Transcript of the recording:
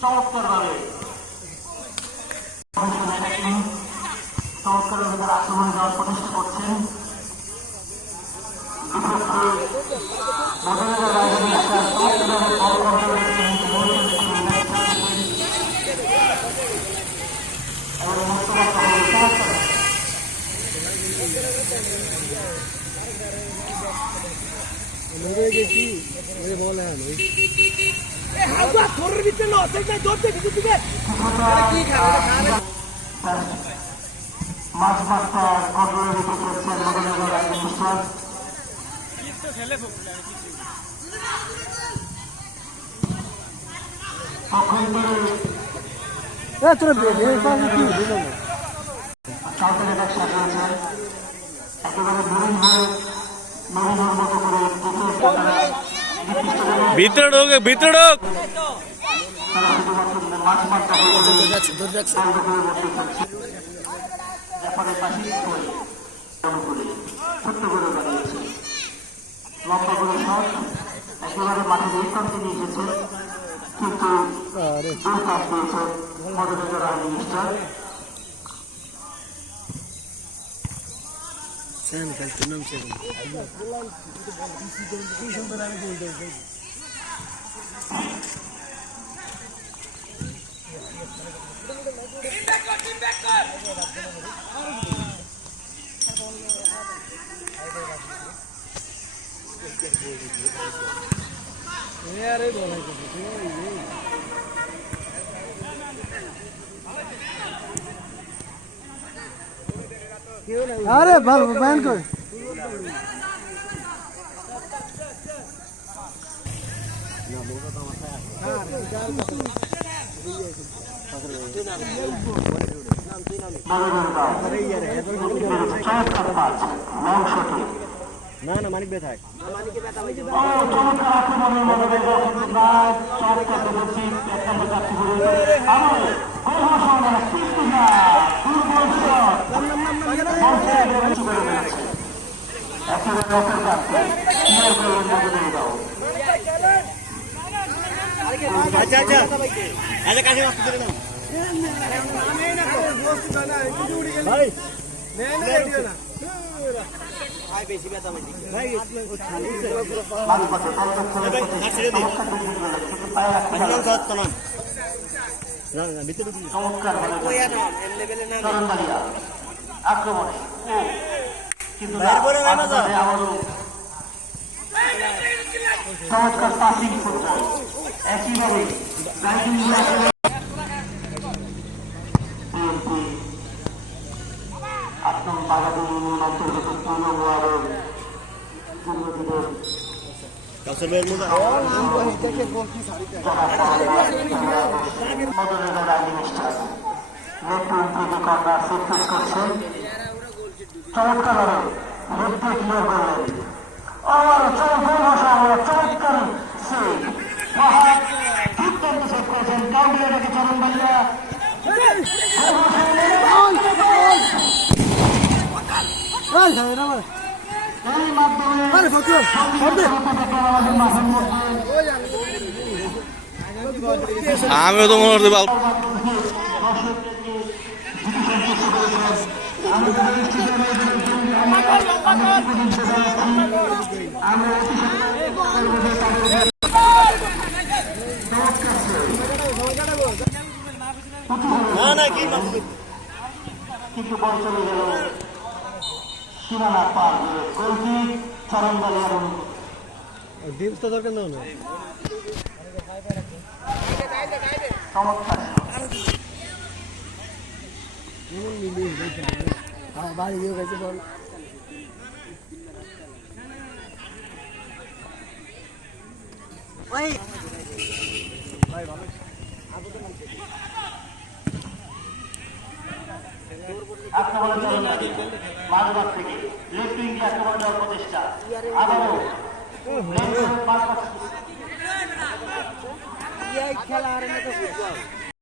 চমৎকার ভাবে চমৎকারের ভিতরে আক্রমণে যাওয়ার প্রচেষ্টা করছেন মাছ মাছটা কন্ট্রোলে রেখে চলছেন নগরনগর রাজমিস্টার ভিতরে ঢোক ভিতরে ঢোক লম্বা করে শট একেবারে মাঠে নিঃসন্তে নিয়ে এসেছে কিন্তু দূর কাজ করেছে মদনগর রাজমিস্টার अरे बैन कर না না মানিক ব্যথা আচ্ছা আচ্ছা আচ্ছা কাছে মাছ ধরে নাও ভাই ভাই বেশি ব্যথা ভাই আক্রমণে কিন্তু চমৎকার পাসিং ফুটবল একইভাবে আত্ম বাগাদুর অন্তর্গত পূর্ণ ওয়ার্ডের পূর্বদিনের মদননগর রাজমিস্টার কর্নার সেট করছেন চমৎকার ভাবে হেড দিয়ে ক্লিয়ার করলেন চমৎকার সেই মহা দুর্দান্ত সেট করেছেন কাউন্টারটাকে চরণ বালিয়া এই মাধ্যমে আমিও তো মনে করতে কিন্তু বল চলে গেল সীমানা পার গোলকি চরণ বালিয়ার ডিমস তো দরকার না চমৎকার বাড়ি গিয়ে গেছে বল আক্রমণে মাঝমাঠ থেকে লেফট উইংকে আক্রমণ দেওয়ার প্রচেষ্টা আবারও খেলা আর ফুটবল